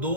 2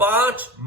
5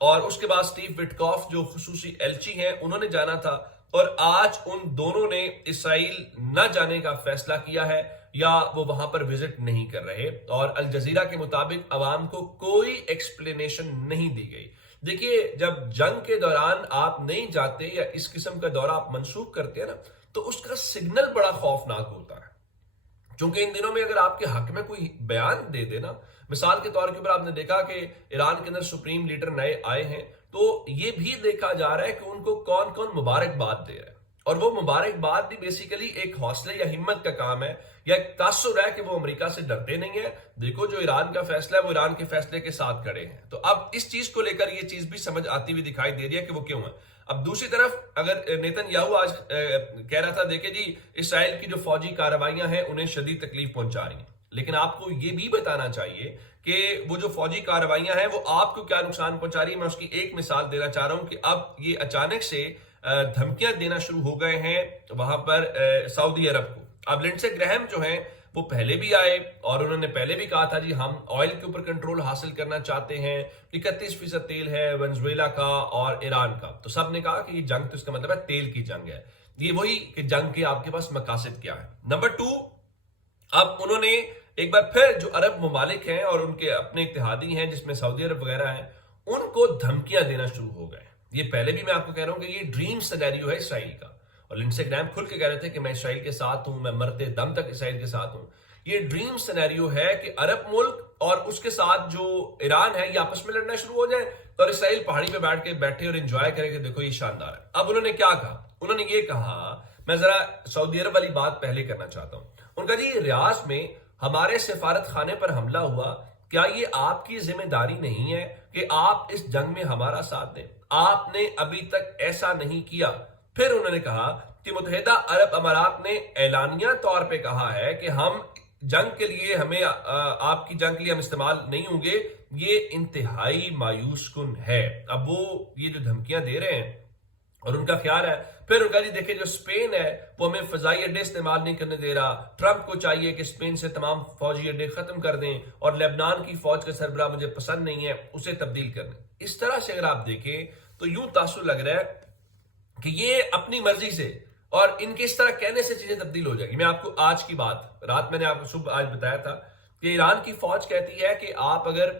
اور اس کے بعد سٹیو وٹکاف جو خصوصی ایلچی ہیں انہوں نے جانا تھا، اور آج ان دونوں نے اسرائیل نہ جانے کا فیصلہ کیا ہے یا وہ وہاں پر وزٹ نہیں کر رہے، اور الجزیرہ کے مطابق عوام کو کوئی ایکسپلینیشن نہیں دی گئی۔ دیکھیے، جب جنگ کے دوران آپ نہیں جاتے یا اس قسم کا دورہ آپ منسوخ کرتے ہیں نا، تو اس کا سگنل بڑا خوفناک ہوتا ہے، چونکہ ان دنوں میں اگر آپ کے حق میں کوئی بیان دے دینا، مثال کے طور کے اوپر آپ نے دیکھا کہ ایران کے اندر سپریم لیڈر نئے آئے ہیں، تو یہ بھی دیکھا جا رہا ہے کہ ان کو کون کون مبارکباد دے رہا ہے، اور وہ مبارکباد بھی بیسیکلی ایک حوصلے یا ہمت کا کام ہے، یا ایک تاثر ہے کہ وہ امریکہ سے ڈرتے نہیں ہیں۔ دیکھو، جو ایران کا فیصلہ ہے وہ ایران کے فیصلے کے ساتھ کھڑے ہیں، تو اب اس چیز کو لے کر یہ چیز بھی سمجھ آتی ہوئی دکھائی دے رہی ہے کہ وہ کیوں ہے۔ اب دوسری طرف اگر نیتن یاہو آج کہہ رہا تھا، دیکھیں جی اسرائیل کی جو فوجی کارروائیاں ہیں انہیں شدید تکلیف پہنچا رہی ہیں، لیکن آپ کو یہ بھی بتانا چاہیے کہ وہ جو فوجی کارروائیاں ہیں وہ آپ کو کیا نقصان پہنچا رہی ہے۔ میں اس کی ایک مثال دینا چاہ رہا ہوں کہ اب یہ اچانک سے دھمکیاں دینا شروع ہو گئے ہیں وہاں پر سعودی عرب کو۔ اب لنڈسے گرہم جو ہیں وہ پہلے بھی آئے اور انہوں نے پہلے بھی کہا تھا جی ہم آئل کے اوپر کنٹرول حاصل کرنا چاہتے ہیں، 31% تیل ہے ونزویلا کا اور ایران کا، تو سب نے کہا کہ یہ جنگ تو اس کا مطلب ہے تیل کی جنگ ہے۔ یہ وہی کہ جنگ کے آپ کے پاس مقاصد کیا ہے۔ نمبر 2، اب انہوں نے ایک بار پھر جو عرب ممالک ہیں اور ان کے اپنے اتحادی ہیں جس میں سعودی عرب وغیرہ ہیں، ان کو دھمکیاں دینا شروع ہو گئے۔ یہ پہلے بھی میں آپ کو کہہ رہا ہوں کہ یہ ڈریم سینیریو ہے اسرائیل کا، اور لنڈسے گرہم کھل کے کہہ رہے تھے کہ میں اسرائیل کے ساتھ ہوں، میں مرتے دم تک اسرائیل کے ساتھ ہوں۔ یہ ڈریم سینیریو ہے کہ عرب ملک اور اس کے ساتھ جو ایران ہے یہ آپس میں لڑنا شروع ہو جائے اور اسرائیل پہاڑی پہ بیٹھے اور انجوائے کرے کہ دیکھو یہ شاندار ہے۔ اب انہوں نے کیا کہا؟ انہوں نے یہ کہا، میں ذرا سعودی عرب والی بات پہلے کرنا چاہتا ہوں۔ ان کا جی ریاض میں ہمارے سفارت خانے پر حملہ ہوا، کیا یہ آپ کی ذمہ داری نہیں ہے کہ آپ اس جنگ میں ہمارا ساتھ دیں؟ آپ نے ابھی تک ایسا نہیں کیا۔ پھر انہوں نے کہا کہ متحدہ عرب امارات نے اعلانیہ طور پہ کہا ہے کہ ہم جنگ کے لیے آپ کی جنگ کے لیے ہم استعمال نہیں ہوں گے۔ یہ انتہائی مایوس کن ہے۔ اب وہ یہ جو دھمکیاں دے رہے ہیں اور ان کا خیال ہے، پھر ان کا جی دیکھیں جو اسپین ہے وہ ہمیں فضائی اڈے استعمال نہیں کرنے دے رہا، ٹرمپ کو چاہیے کہ اسپین سے تمام فوجی اڈے ختم کر دیں، اور لیبنان کی فوج کا سربراہ مجھے پسند نہیں ہے، اسے تبدیل کر دیں۔ اس طرح سے اگر آپ دیکھیں تو یوں تاثر لگ رہا ہے کہ یہ اپنی مرضی سے اور ان کے اس طرح کہنے سے چیزیں تبدیل ہو جائیں گی۔ میں آپ کو آج کی بات، رات میں نے آپ کو صبح آج بتایا تھا کہ ایران کی فوج کہتی ہے کہ آپ اگر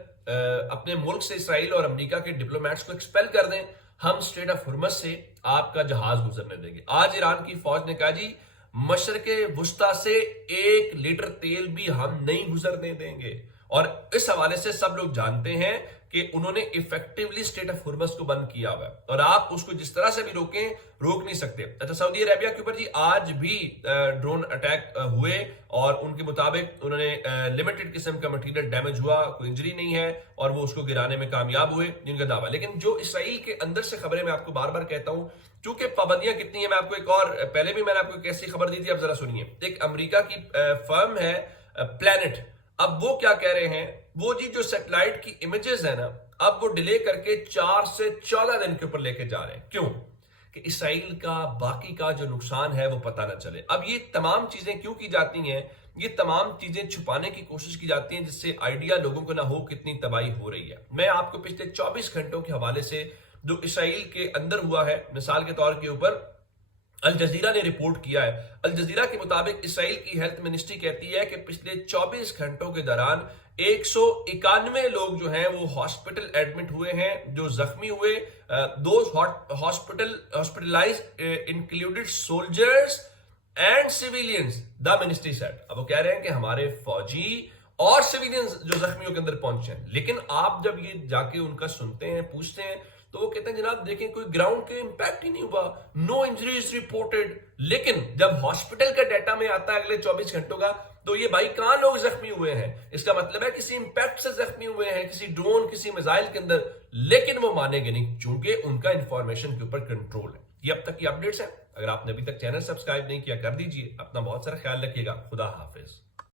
اپنے ملک سے اسرائیل اور امریکہ کے ڈپلومیٹس کو ایکسپیل کر دیں، ہم اسٹریٹ آف ہرمز سے آپ کا جہاز گزرنے دیں گے۔ آج ایران کی فوج نے کہا جی مشرق وسطیٰ سے 1 لیٹر تیل بھی ہم نہیں گزرنے دیں گے، اور اس حوالے سے سب لوگ جانتے ہیں کہ انہوں نے ایفیکٹولی اسٹریٹ آف ہرمز کو بند کیا ہوا ہے، اور آپ اس کو جس طرح سے بھی روکیں روک نہیں سکتے۔ اچھا، سعودی عربیہ کے اوپر جی آج بھی ڈرون اٹیک ہوئے، اور ان کے مطابق انہوں نے لمیٹڈ قسم کا مٹیریل ڈیمیج ہوا، کوئی انجری نہیں ہے، اور وہ اس کو گرانے میں کامیاب ہوئے جن کا دعویٰ۔ لیکن جو اسرائیل کے اندر سے خبریں میں آپ کو بار بار کہتا ہوں، چونکہ پابندیاں کتنی ہیں، میں آپ کو ایک اور پہلے بھی میں نے آپ کو ایک ایسی خبر دی تھی، اب ذرا سنیے۔ ایک امریکہ کی فرم ہے پلانٹ، اب وہ کیا کہہ رہے ہیں، وہ جی جو سیٹلائٹ کی امیجز ہیں نا، اب وہ ڈیلے کر کے 4 سے 14 دن کے اوپر لے کے جا رہے ہیں۔ کیوں؟ کہ اسرائیل کا باقی کا جو نقصان ہے وہ پتہ نہ چلے۔ اب یہ تمام چیزیں کیوں کی جاتی ہیں؟ یہ تمام چیزیں چھپانے کی کوشش کی جاتی ہیں جس سے آئیڈیا لوگوں کو نہ ہو کتنی تباہی ہو رہی ہے۔ میں آپ کو پچھلے 24 گھنٹوں کے حوالے سے جو اسرائیل کے اندر ہوا ہے، مثال کے طور کے اوپر الجزیرہ نے رپورٹ کیا ہے۔ الجزیرہ کے مطابق اسرائیل کی ہیلتھ منسٹری کہتی ہے کہ پچھلے 24 گھنٹوں کے دوران 191 لوگ جو ہیں وہ ہاسپٹل ایڈمٹ ہوئے ہیں، جو زخمی ہوئے۔ Those hospitalized included soldiers and civilians, the ministry said. اب وہ کہہ رہے ہیں کہ ہمارے فوجی اور سیویلینز جو زخمیوں کے اندر پہنچے ہیں، لیکن آپ جب یہ جا کے ان کا سنتے ہیں، پوچھتے ہیں، تو وہ کہتے ہیں جناب دیکھیں کوئی گراؤنڈ کے امپیکٹ ہی نہیں ہوا، نو انجریز رپورٹڈ۔ لیکن جب ہاسپٹل کا ڈیٹا میں آتا ہے اگلے 24 گھنٹوں کا، تو یہ بھائی کہاں لوگ زخمی ہوئے ہیں، اس کا مطلب ہے کسی امپیکٹ سے زخمی ہوئے ہیں، کسی ڈرون، کسی میزائل کے اندر، لیکن وہ مانیں گے نہیں چونکہ ان کا انفارمیشن کے اوپر کنٹرول ہے۔ یہ اب تک کی اپڈیٹس ہیں، اگر آپ نے ابھی تک چینل سبسکرائب نہیں کیا کر دیجئے۔ اپنا بہت سارا خیال رکھیے گا، خدا حافظ۔